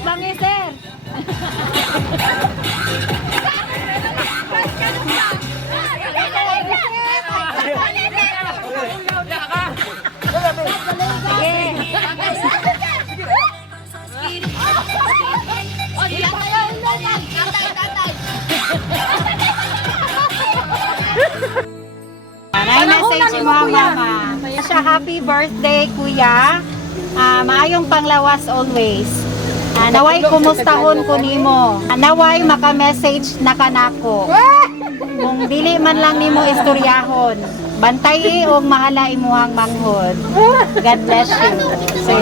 bangi, sir. Nay message mo mama. Siya happy birthday kuya. Maayong panglawas always. Naway kumustahon ko nimo. Naway maka-message na kanako. Kung dili man lang nimo istoryahon. Bantay og mahala imuhang manghod. God bless you. So,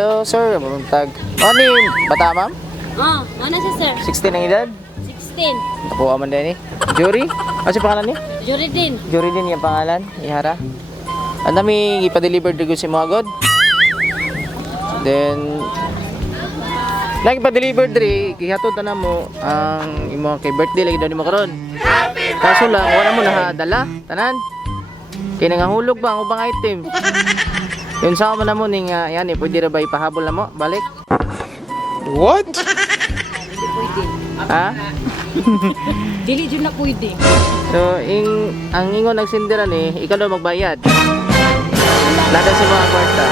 Hello sir, mabuntag. Ano yung bata ma'am? Oh, ano siya, sir? 16 ang edad? 16. Nakuha man din eh. Jury? Ano siya pangalan niya? Jury din. Jury din yung pangalan, Ihara. Ang dami ipa-deliver dito si mga god. Then, lagi pa-deliver diri, kihatod na mo ang imong kay birthday lagi daw nimo karon. Kaso lang, wala mo nahadala, tanan. Kaya nangahulog ba ang ubang item? Yun sa mo na mo ning yan eh, pwede ra ba ipahabol na mo? Balik. What? Ha? Dili jud na pwede. So, ang ingon nagsindiran eh, ikaw daw magbayad. Lada sa mga kwarta.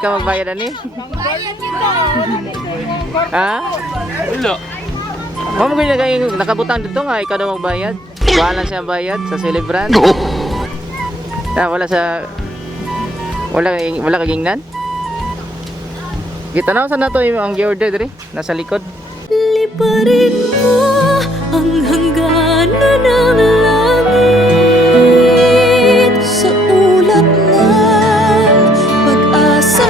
Ikaw magbayad ani? Bayad kita. Ha? Wala. Mamo ganyan kayo nakabutang dito nga, ikaw daw magbayad. Wala siya bayad sa celebrant. Wala kagingnan. Kita na sa nato ang order diri nasa likod. Liparin mo ang hangganan ng langit sa ulap ng pag-asa.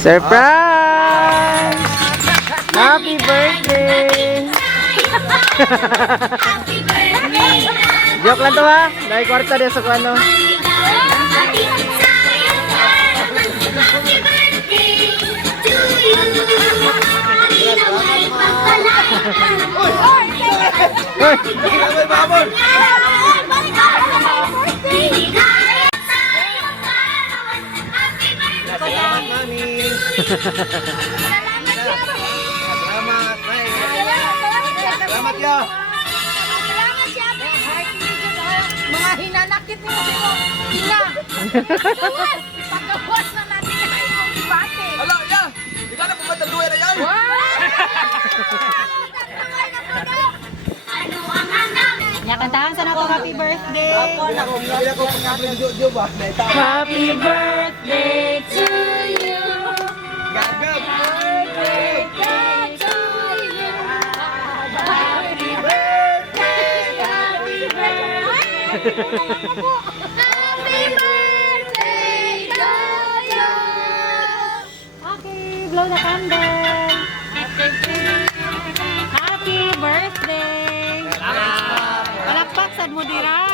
Surprise! Happy birthday! Joke lang to ha. Dahil kwarta din sa kuano. Salamat ya. Mga hinanakit mo sino. Hina. Pagkawas na natin ay kong bate. Ala, ya. Ikaw na pumatanduan na yan. kantahan sa nato happy birthday. Bila ko pagkabring ba? Happy birthday to you. Gagab. Happy birthday to you. Okay, blow the candle. Happy birthday. Palakpak sad mo dira.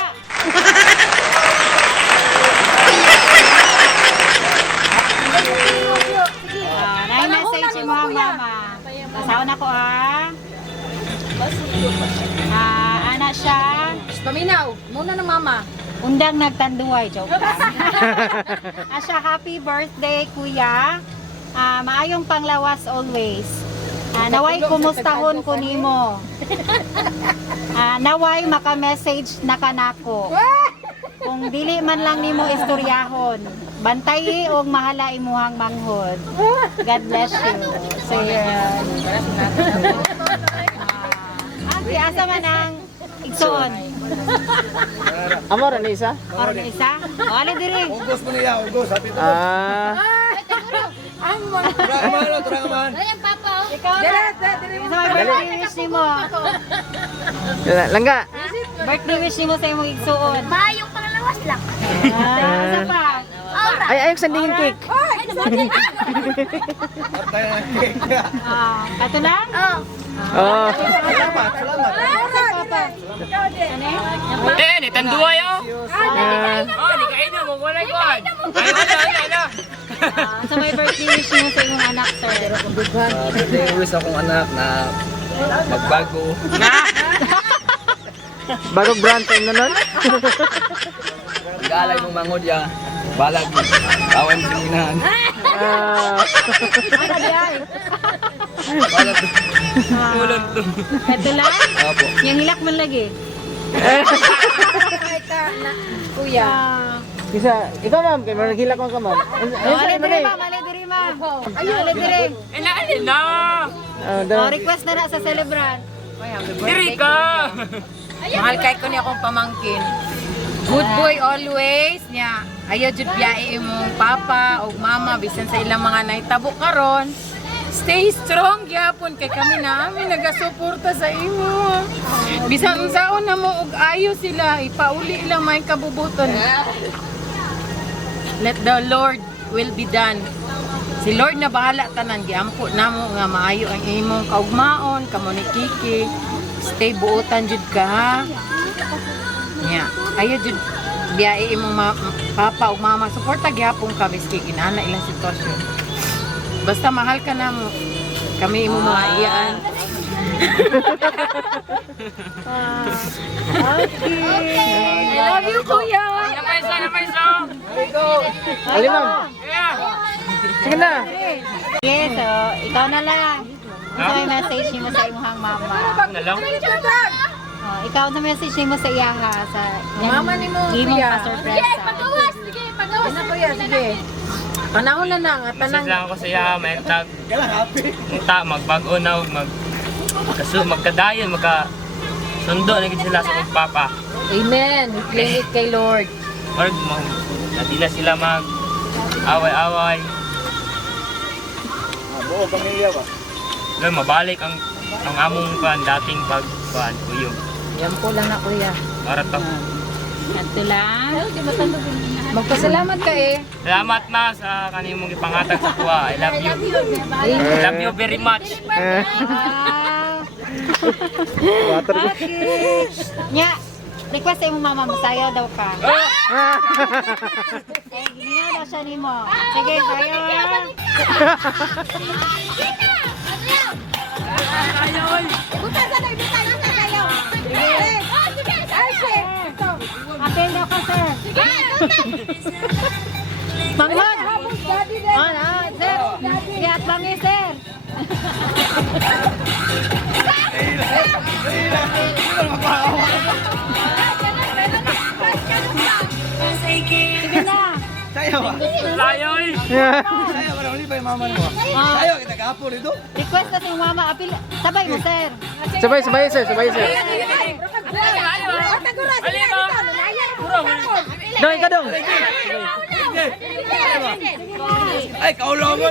Nay message mo ang mama. Pasaon ako ana siya. Paminaw, muna ng mama. Undang nagtanduay, joke lang. Asya, happy birthday, kuya. Maayong panglawas always. Naway kumustahon ko nimo. Naway maka-message na kanako. Kung dili man lang nimo istoryahon. Bantay og mahala imuhang manghod. God bless you. So, asa man ang igsoon. Amor, ano isa? Para na isa? O, alin diri. Ugos mo niya, ugos. Happy to. Ang mo. Turang man. Ayan, papa. Ikaw na. Sa may birthday wish nimo. Langga. Birthday wish nimo sa imong igsuon. Maayong pangalawas lang. Sa pa. Ay, ayok sandingin cake. Patay na cake. Ato lang? Oh. Salamat. Ni tandua yo. Ah, Oh, ni kain mo walay ko. Ay na. Sa may birthday wish nimo sa imong anak, sir. Birthday wish akong anak na magbago. bagong brand time na nun. Galay mong mangod ya. Balag. Awan mo sinahan. Ah, Balag. Ulon to. Ito lang? Opo. Yung hilak man lagi. Kuya. isa, ikaw ma'am, kay marang hilak mo ka ma'am. Mali diri ma, mali diri ma. Mali diri. Ina na. Request na sa celebrant. Diri ka. Mahal kay ko niya akong pamangkin. Good boy always niya. Ayaw jud biyae imong papa o mama bisan sa ilang mga nahitabo karon. Stay strong gyapon kay kami na amin nagasuporta sa imo. Bisan unsaon na mo og ayo sila ipauli ilang may kabubuton. Let the Lord will be done. Si Lord na bahala tanan giampo namo nga maayo ang imong kaugmaon kamo ni Kiki. Stay buotan jud ka ha. Nya, ayo jud biyae imong papa ug mama suporta gyapon ka biski kinana ilang sitwasyon. Basta mahal ka na mo. Kami imong mga iyaan. I love you, kuya. Na paiso. Ali ma'am. Yeah. Sige na. Yes, so ikaw na lang. Ano may message nimo sa imong mama? Na lang. Ikaw na message nimo sa iya ha sa Mama ni mo, imong kuya. pa-surprise. Sige, pagawas na kuya, sige. Panahon na na, at Message tanang. lang ako sa iya, may tag. Kailan happy? Muta magbago na magkadayon sundo na gid sila sa kong papa. Amen. We claim it kay Lord. Or hindi na sila mag away-away. Buo pamilya ba? Then mabalik ang among dating pagkuan kuyog. Yan po lang na kuya. Para to. Ito lang. Magpasalamat ka eh. Salamat na sa kanimong ipangatag sa kuha. I love you. I love you very much. Water ko. Nya, request sa imong mama mo sayaw daw ka. Ginawa daw siya nimo. Sige, sayaw. Apel daw ka, sir. Manghod. Sir. Sige, at bangi, sir. Sige na. Sayo ba? Layoy! Sayo ba? Uli pa yung mama mo? Sayo, kita kahapon ito. Request na sa iyong mama. Apil, sabay mo, sir. Sabay sir. Dong, ikaw dong. Ay, kaulo mo.